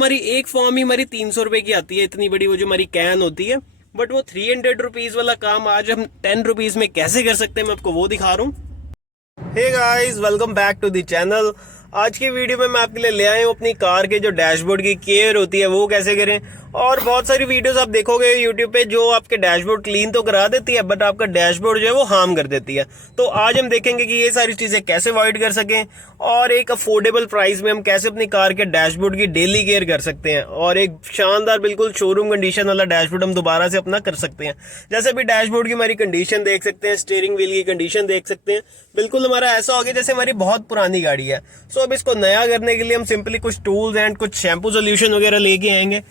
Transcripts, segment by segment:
हमारी एक फॉर्म ही हमारी 300 रुपए की आती है, इतनी बड़ी वो जो हमारी कैन होती है। बट वो 300 रुपीज वाला काम आज हम 10 रुपीज में कैसे कर सकते हैं, मैं आपको वो दिखा रहा हूँ। Hey guys, welcome back to the channel. आज की वीडियो में मैं आपके लिए ले आया हूँ अपनी कार के जो डैशबोर्ड की केयर होती है वो कैसे करें। और बहुत सारी वीडियोस आप देखोगे यूट्यूब पे जो आपके डैशबोर्ड क्लीन तो करा देती है, बट आपका डैशबोर्ड जो है वो हार्म कर देती है। तो आज हम देखेंगे कि ये सारी चीज़ें कैसे अवॉइड कर सकें और एक अफोर्डेबल प्राइस में हम कैसे अपनी कार के डैशबोर्ड की डेली केयर कर सकते हैं और एक शानदार बिल्कुल शोरूम कंडीशन वाला डैशबोर्ड हम दोबारा से अपना कर सकते हैं। जैसे अभी डैशबोर्ड की हमारी कंडीशन देख सकते हैं, स्टीयरिंग व्हील की कंडीशन देख सकते हैं, बिल्कुल हमारा ऐसा हो गया जैसे हमारी बहुत पुरानी गाड़ी है। सो अब इसको नया करने के लिए हम सिंपली कुछ टूल्स एंड कुछ शैम्पू सोल्यूशन वगैरह लेके आएंगे।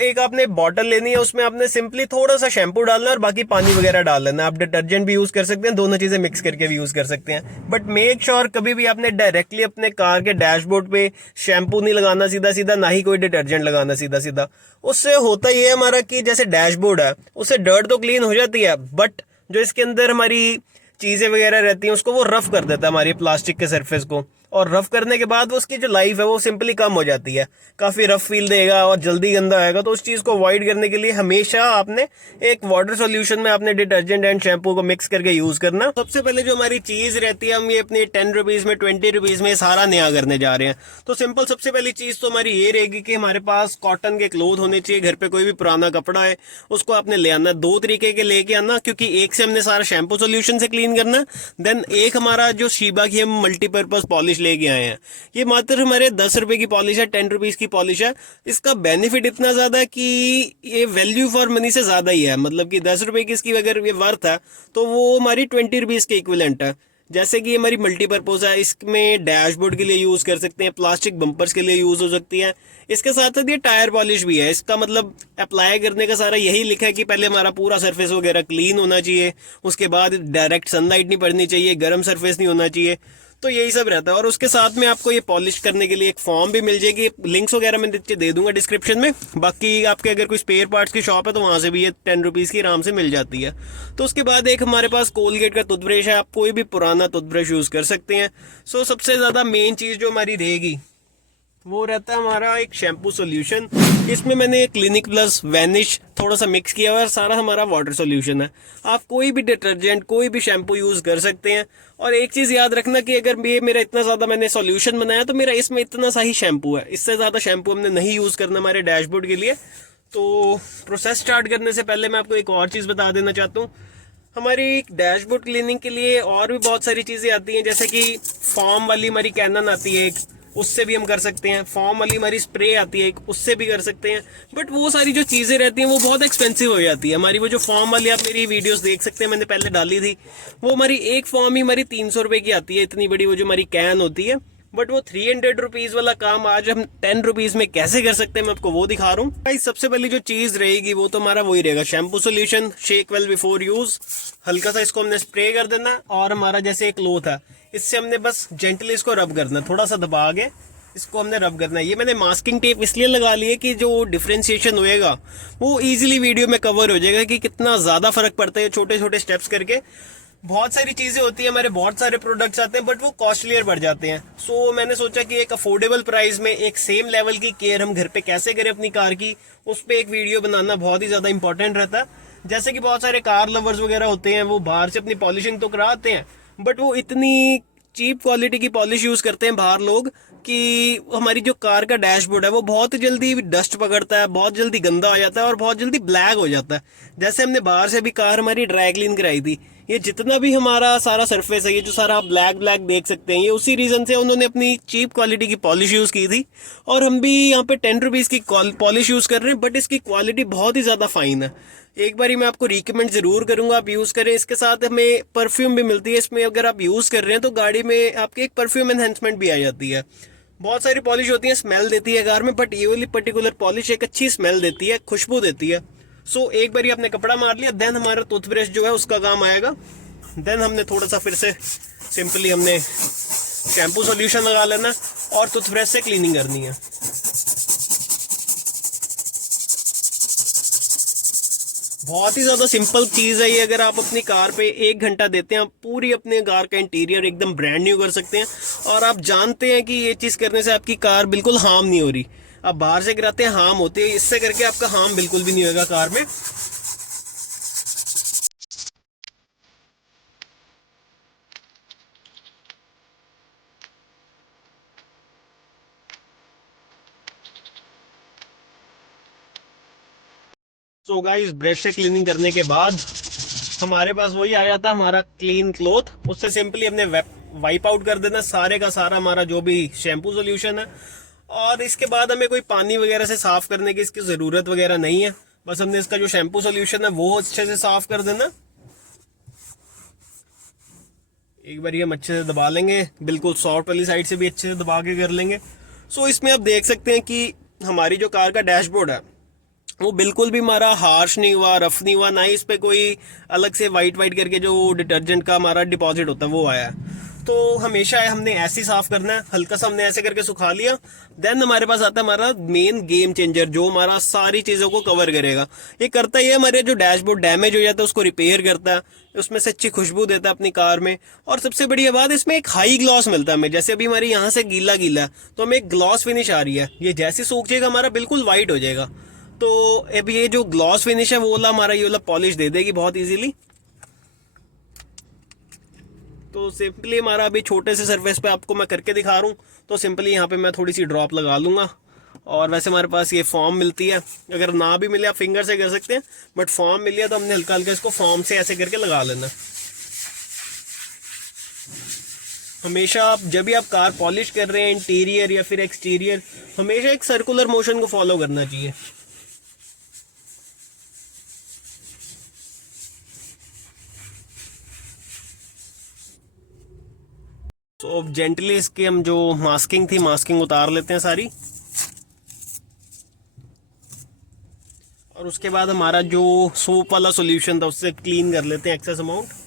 एक आपने बॉटल लेनी है, उसमें आपने सिंपली थोड़ा सा शैम्पू डालना है और बाकी पानी वगैरह डाल लेना है। आप डिटर्जेंट भी यूज कर सकते हैं, दोनों चीजें मिक्स करके भी यूज कर सकते हैं। बट मेक श्योर कभी भी आपने डायरेक्टली अपने कार के डैशबोर्ड पे शैम्पू नहीं लगाना सीधा सीधा, ना ही कोई डिटर्जेंट लगाना सीधा सीधा। उससे होता ये है हमारा कि जैसे डैशबोर्ड है उससे डर्ट तो क्लीन हो जाती है, बट जो इसके अंदर हमारी चीजें वगैरह रहती हैं उसको वो रफ कर देता है हमारी प्लास्टिक के सरफेस को। और रफ करने के बाद उसकी जो लाइफ है वो सिंपली कम हो जाती है, काफी रफ फील देगा और जल्दी गंदा आएगा। तो उस चीज को अवॉइड करने के लिए हमेशा आपने एक वाटर सॉल्यूशन में आपने डिटर्जेंट एंड शैम्पू को मिक्स करके यूज करना। सबसे पहले जो हमारी चीज रहती है हम ये अपने 10 रुपीज में 20 रुपीज में सारा नया करने जा रहे हैं। तो सिंपल सबसे पहली चीज तो हमारी ये रहेगी कि हमारे पास कॉटन के क्लोथ होने चाहिए। घर पे कोई भी पुराना कपड़ा है उसको आपने ले आना, दो तरीके के लेके आना, क्योंकि एक से हमने सारा शैम्पू सोल्यूशन से क्लीन करना, देन एक हमारा जो शीबा की हम मल्टीपर्पज पॉलिश लेके आए हैं। ये मात्र हमारे 10 रुपए की पॉलिश है, 10 रुपीज की पॉलिश है। इसका बेनिफिट इतना ज्यादा है कि ये वैल्यू फॉर मनी से ज्यादा ही है, मतलब कि 10 रुपए की इसकी अगर ये वर्थ है तो वो हमारी 20 रुपीज के इक्विवेलेंट है। जैसे कि हमारी मल्टीपर्पज है, इसमें डैशबोर्ड के लिए यूज कर सकते हैं, प्लास्टिक बम्पर्स के लिए यूज हो सकती है। इसके साथ साथ ये टायर पॉलिश भी है। इसका मतलब अप्लाई करने का सारा यही लिखा है कि पहले हमारा पूरा सरफेस वगैरह क्लीन होना चाहिए, उसके बाद डायरेक्ट सनलाइट नहीं पड़नी चाहिए, गर्म सरफेस नहीं होना चाहिए। तो यही सब रहता है। और उसके साथ में आपको ये पॉलिश करने के लिए एक फॉर्म भी मिल जाएगी, लिंक्स वगैरह मैं नीचे दे दूंगा डिस्क्रिप्शन में। बाकी आपके अगर कोई स्पेयर पार्ट्स की शॉप है तो वहां से भी ये 10 रुपीज की आराम से मिल जाती है। तो उसके बाद एक हमारे पास कोलगेट का टूथब्रश है, आप कोई भी पुराना टूथब्रश यूज कर सकते हैं। सबसे ज्यादा मेन चीज जो हमारी रहेगी वो रहता है हमारा एक शैम्पू सोल्यूशन। इसमें मैंने क्लिनिक प्लस वैनिश थोड़ा सा मिक्स किया हुआ है, सारा हमारा वाटर सोल्यूशन है। आप कोई भी डिटर्जेंट कोई भी शैम्पू यूज कर सकते हैं। और एक चीज याद रखना कि अगर ये मेरा इतना ज्यादा मैंने सोल्यूशन बनाया तो मेरा इसमें इतना सा ही शैम्पू है, इससे ज्यादा शैम्पू हमने नहीं यूज करना हमारे डैशबोर्ड के लिए। तो प्रोसेस स्टार्ट करने से पहले मैं आपको एक और चीज बता देना चाहता हूँ। हमारी डैशबोर्ड क्लीनिंग के लिए और भी बहुत सारी चीजें आती हैं, जैसे कि फॉर्म वाली हमारी कैनन आती है एक, उससे भी हम कर सकते हैं। फॉर्म वाली हमारी स्प्रे आती है एक, उससे भी कर सकते हैं। बट वो सारी जो चीज़ें रहती हैं वो बहुत एक्सपेंसिव हो जाती है। हमारी वो जो फॉर्म वाली आप मेरी वीडियोस देख सकते हैं, मैंने पहले डाली थी, वो हमारी एक फॉर्म ही हमारी 300 रुपए की आती है, इतनी बड़ी वो जो हमारी कैन होती है। बट वो 300 रुपीज वाला काम आज हम 10 रुपीज में कैसे कर सकते हैं, मैं आपको वो दिखा रहा हूँ। भाई सबसे पहली जो चीज रहेगी वो तो हमारा वही रहेगा, shampoo solution. Shake well before use, हल्का सा इसको हमने स्प्रे कर देना। और हमारा जैसे एक क्लोथ है, इससे हमने बस जेंटली इसको रब करना, थोड़ा सा दबा के इसको हमने रब करना है। ये मैंने मास्किंग टेप इसलिए लगा ली है कि जो डिफरेंशिएशन होएगा वो इजीली वीडियो में कवर हो जाएगा कि कितना ज्यादा फर्क पड़ता है छोटे छोटे स्टेप्स करके। बहुत सारी चीजें होती है, हमारे बहुत सारे प्रोडक्ट्स आते हैं बट वो कॉस्टलियर पड़ जाते हैं। मैंने सोचा कि एक अफोर्डेबल प्राइस में एक सेम लेवल की केयर हम घर पे कैसे करें अपनी कार की, उस पर एक वीडियो बनाना बहुत ही ज्यादा इंपॉर्टेंट रहता है। जैसे कि बहुत सारे कार लवर्स वगैरह होते हैं, वो बाहर से अपनी पॉलिशिंग तो कराते हैं बट वो इतनी चीप क्वालिटी की पॉलिश यूज करते हैं बाहर लोग कि हमारी जो कार का डैशबोर्ड है वो बहुत जल्दी डस्ट पकड़ता है, बहुत जल्दी गंदा हो जाता है और बहुत जल्दी ब्लैक हो जाता है। जैसे हमने बाहर से भी कार हमारी ड्राई क्लीन कराई थी, ये जितना भी हमारा सारा सरफेस है, ये जो सारा आप ब्लैक ब्लैक देख सकते हैं, ये उसी रीजन से उन्होंने अपनी चीप क्वालिटी की पॉलिश यूज की थी। और हम भी यहाँ पे 10 रुपीज की पॉलिश यूज कर रहे हैं, बट इसकी क्वालिटी बहुत ही ज्यादा फाइन है। एक बार मैं आपको रिकमेंड जरूर करूंगा आप यूज करें। इसके साथ हमें परफ्यूम भी मिलती है इसमें, अगर आप यूज कर रहे हैं तो गाड़ी में आपके एक परफ्यूम एनहेंसमेंट भी आ जाती है। बहुत सारी पॉलिश होती है स्मेल देती है कार में, बट ये वाली पर्टिकुलर पॉलिश एक अच्छी स्मेल देती है, खुशबू देती है। एक बार आपने कपड़ा मार लिया, देन हमारा टूथब्रश जो है उसका काम आएगा। देन हमने थोड़ा सा फिर से सिंपली हमने शैम्पू सॉल्यूशन लगा लेना और टूथब्रश से क्लीनिंग करनी है। बहुत ही ज्यादा सिंपल चीज है ये। अगर आप अपनी कार पे 1 घंटा देते हैं, आप पूरी अपने कार का इंटीरियर एकदम ब्रांड न्यू कर सकते हैं। और आप जानते हैं कि ये चीज करने से आपकी कार बिल्कुल हार्म नहीं हो रही। आप बाहर से गिराते हैं हार्म होती है, इससे करके आपका हार्म बिल्कुल भी नहीं होगा कार में। सो गाइस, ब्रश से क्लीनिंग करने के बाद हमारे पास वही आ जाता है हमारा क्लीन क्लोथ। उससे सिंपली हमने वाइप आउट कर देना सारे का सारा हमारा जो भी शैम्पू सोल्यूशन है। और इसके बाद हमें कोई पानी वगैरह से साफ करने की इसकी ज़रूरत वगैरह नहीं है, बस हमने इसका जो शैम्पू सोल्यूशन है वो अच्छे से साफ कर देना। एक बार ये हम अच्छे से दबा लेंगे, बिल्कुल सॉफ्ट वाली साइड से भी अच्छे से दबा के कर लेंगे। सो इसमें आप देख सकते हैं कि हमारी जो कार का डैशबोर्ड है वो बिल्कुल भी हमारा हार्श नहीं हुआ, रफ नहीं हुआ, ना ही इस पे कोई अलग से वाइट वाइट करके जो डिटर्जेंट का हमारा डिपॉजिट होता है वो आया है। तो हमेशा हमने ऐसे ही साफ करना है, हल्का सा हमने ऐसे करके सुखा लिया। देन हमारे पास आता है हमारा मेन गेम चेंजर जो हमारा सारी चीज़ों को कवर करेगा। ये करता ही है हमारे जो डैशबोर्ड डैमेज हो जाता है उसको रिपेयर करता है, उसमें से अच्छी खुशबू देता है अपनी कार में। और सबसे बढ़िया बात, इसमें एक हाई ग्लॉस मिलता है हमें। जैसे अभी हमारी यहाँ से गीला गीला है तो हमें एक ग्लॉस फिनिश आ रही है, ये जैसे सूख जाएगा हमारा बिल्कुल वाइट हो जाएगा। तो अब ये जो ग्लॉस फिनिश है वो वाला हमारा ये वाला पॉलिश दे देगी बहुत इजीली। तो सिंपली हमारा अभी छोटे से सरफेस पे आपको मैं करके दिखा रहा हूँ। तो सिंपली यहाँ पे मैं थोड़ी सी ड्रॉप लगा लूँगा। और वैसे हमारे पास ये फॉर्म मिलती है, अगर ना भी मिले आप फिंगर से कर सकते हैं, बट फॉर्म मिल गया तो हमने हल्का हल्का इसको फॉर्म से ऐसे करके लगा लेना। हमेशा आप जब भी आप कार पॉलिश कर रहे हैं इंटीरियर या फिर एक्सटीरियर, हमेशा एक सर्कुलर मोशन को फॉलो करना चाहिए। तो अब जेंटली इसकी हम जो मास्किंग थी मास्किंग उतार लेते हैं सारी। और उसके बाद हमारा जो सोप वाला सॉल्यूशन था उससे क्लीन कर लेते हैं एक्सेस अमाउंट।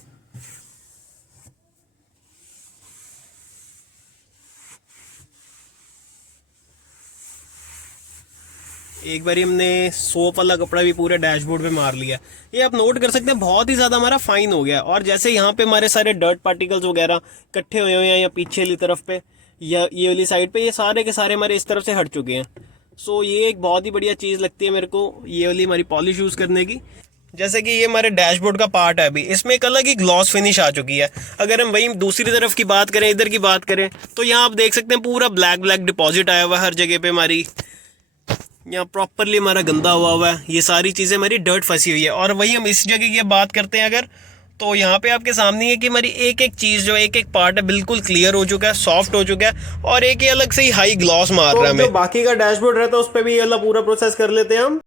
एक बार हमने सोप वाला कपड़ा भी पूरे डैशबोर्ड पे मार लिया। ये आप नोट कर सकते हैं बहुत ही ज़्यादा हमारा फाइन हो गया। और जैसे यहाँ पे हमारे सारे डर्ट पार्टिकल्स वगैरह इकट्ठे हुए हैं या पीछे वाली तरफ पे या ये वाली साइड पे, ये सारे के सारे हमारे इस तरफ से हट चुके हैं। सो ये एक बहुत ही बढ़िया चीज़ लगती है मेरे को ये वाली हमारी पॉलिश यूज़ करने की। जैसे कि ये हमारे डैशबोर्ड का पार्ट है, अभी इसमें एक अलग ही ग्लॉस फिनिश आ चुकी है। अगर हम वहीं दूसरी तरफ की बात करें, इधर की बात करें, तो यहाँ आप देख सकते हैं पूरा ब्लैक ब्लैक डिपॉजिट आया हुआ है हर जगह पे। हमारी यहाँ प्रॉपरली हमारा गंदा हुआ है, ये सारी चीज़ें हमारी डर्ट फंसी हुई है। और वही हम इस जगह की बात करते हैं अगर, तो यहाँ पे आपके सामने है कि हमारी एक एक चीज़ जो एक एक पार्ट है बिल्कुल क्लियर हो चुका है, सॉफ्ट हो चुका है और एक ही अलग से ही हाई ग्लॉस मार रहा है हमें। बाकी का डैशबोर्ड रहता है उस पर भी ये वाला पूरा प्रोसेस कर लेते हैं हम।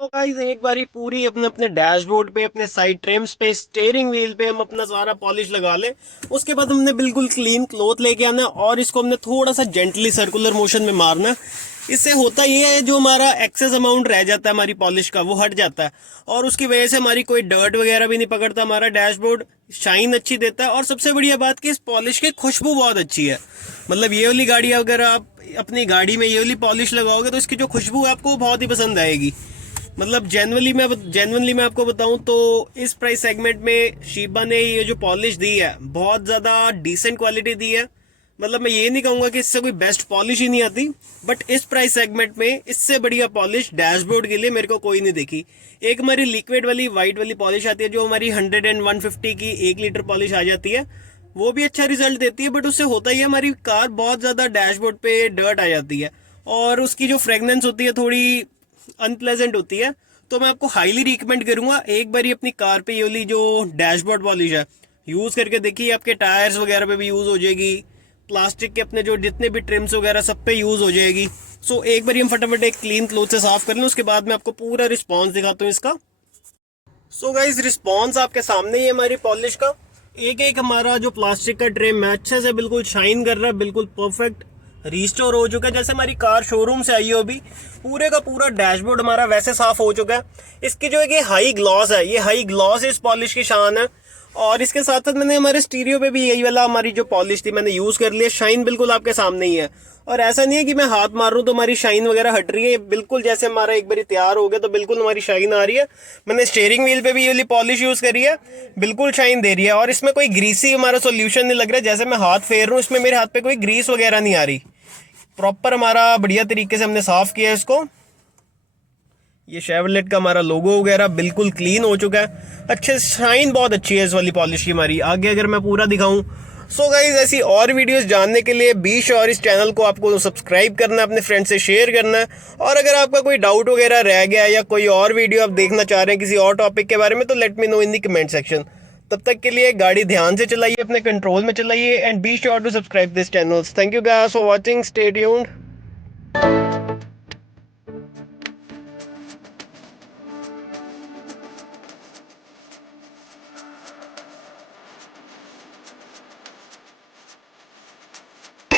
तो गाइस एक बारी पूरी अपने अपने डैशबोर्ड पे, अपने साइड ट्रिम्स पे, स्टीयरिंग व्हील पे हम अपना सारा पॉलिश लगा लें। उसके बाद हमने बिल्कुल क्लीन क्लॉथ लेके आना है और इसको हमने थोड़ा सा जेंटली सर्कुलर मोशन में मारना है। इससे होता ये है जो हमारा एक्सेस अमाउंट रह जाता है हमारी पॉलिश का वो हट जाता है और उसकी वजह से हमारी कोई डर्ट वगैरह भी नहीं पकड़ता। हमारा डैशबोर्ड शाइन अच्छी देता है और सबसे बढ़िया बात कि इस पॉलिश की खुशबू बहुत अच्छी है। मतलब ये वाली गाड़ी अगर आप अपनी गाड़ी में ये वाली पॉलिश लगाओगे तो इसकी जो खुशबू है आपको बहुत ही पसंद आएगी। मतलब जेन्युइनली मैं आपको बताऊं तो इस प्राइस सेगमेंट में शीबा ने ये जो पॉलिश दी है बहुत ज़्यादा डिसेंट क्वालिटी दी है। मतलब मैं ये नहीं कहूंगा कि इससे कोई बेस्ट पॉलिश ही नहीं आती, बट इस प्राइस सेगमेंट में इससे बढ़िया पॉलिश डैशबोर्ड के लिए मेरे को कोई नहीं देखी। एक हमारी लिक्विड वाली वाइट वाली पॉलिश आती है जो हमारी 100 एंड 150 की 1 लीटर पॉलिश आ जाती है, वो भी अच्छा रिजल्ट देती है, बट उससे होता ही है हमारी कार बहुत ज़्यादा डैशबोर्ड पे डर्ट आ जाती है और उसकी जो फ्रेगनेंस होती है थोड़ी अनप्लेजेंट होती है। तो मैं आपको हाईली रिकमेंड करूंगा एक बार अपनी कार पे ये वाली जो डैशबोर्ड पॉलिश है यूज़ करके देखिए, आपके टायर्स वगैरह पे भी यूज़ हो जाएगी, प्लास्टिक के अपने जो जितने भी ट्रिम्स वगैरह सब पे यूज़ हो जाएगी। सो एक बार हम फटाफट एक क्लीन क्लोथ से साफ कर लें, उसके बाद मैं आपको पूरा रिस्पॉन्स दिखाता हूँ इसका। सो गाइज रिस्पॉन्स आपके सामने ही है हमारी पॉलिश का। एक एक हमारा जो प्लास्टिक का ट्रिम है अच्छे से बिल्कुल शाइन कर रहा है, बिल्कुल परफेक्ट रिस्टोर हो चुका है जैसे हमारी कार शोरूम से आई हो। अभी पूरे का पूरा डैशबोर्ड हमारा वैसे साफ हो चुका है। इसकी जो एक हाई ग्लॉस है, ये हाई ग्लॉस इस पॉलिश की शान है। और इसके साथ साथ मैंने हमारे स्टीरियो पे भी यही वाला हमारी जो पॉलिश थी मैंने यूज कर लिया। शाइन बिल्कुल आपके सामने ही है और ऐसा नहीं है कि मैं हाथ मार रहा हूँ तो हमारी शाइन वगैरह हट रही है, बिल्कुल जैसे हमारा एक बार तैयार हो गया तो बिल्कुल हमारी शाइन आ रही है। मैंने स्टीयरिंग व्हील पे भी ये वाली पॉलिश यूज करी है, बिल्कुल शाइन दे रही है और इसमें कोई ग्रीसी हमारा सोल्यूशन नहीं लग रहा है। जैसे मैं हाथ फेर रहा हूँ इसमें मेरे हाथ पे कोई ग्रीस वगैरह नहीं आ रही, प्रॉपर हमारा बढ़िया तरीके से हमने साफ किया है इसको। ये शेवरलेट का हमारा लोगो वगैरह बिल्कुल क्लीन हो चुका है, अच्छे शाइन बहुत अच्छी है इस वाली पॉलिश की हमारी। आगे अगर मैं पूरा दिखाऊं सो गाइज ऐसी और वीडियोस जानने के लिए बी श्योर इस चैनल को आपको सब्सक्राइब करना है, अपने फ्रेंड से शेयर करना है। और अगर आपका कोई डाउट वगैरह रह गया है या कोई और वीडियो आप देखना चाह रहे हैं किसी और टॉपिक के बारे में तो let me know in the comment section. तब तक के लिए गाड़ी ध्यान से चलाइए, अपने कंट्रोल में चलाइए and be sure to subscribe this channel. Thank you guys for watching, stay tuned.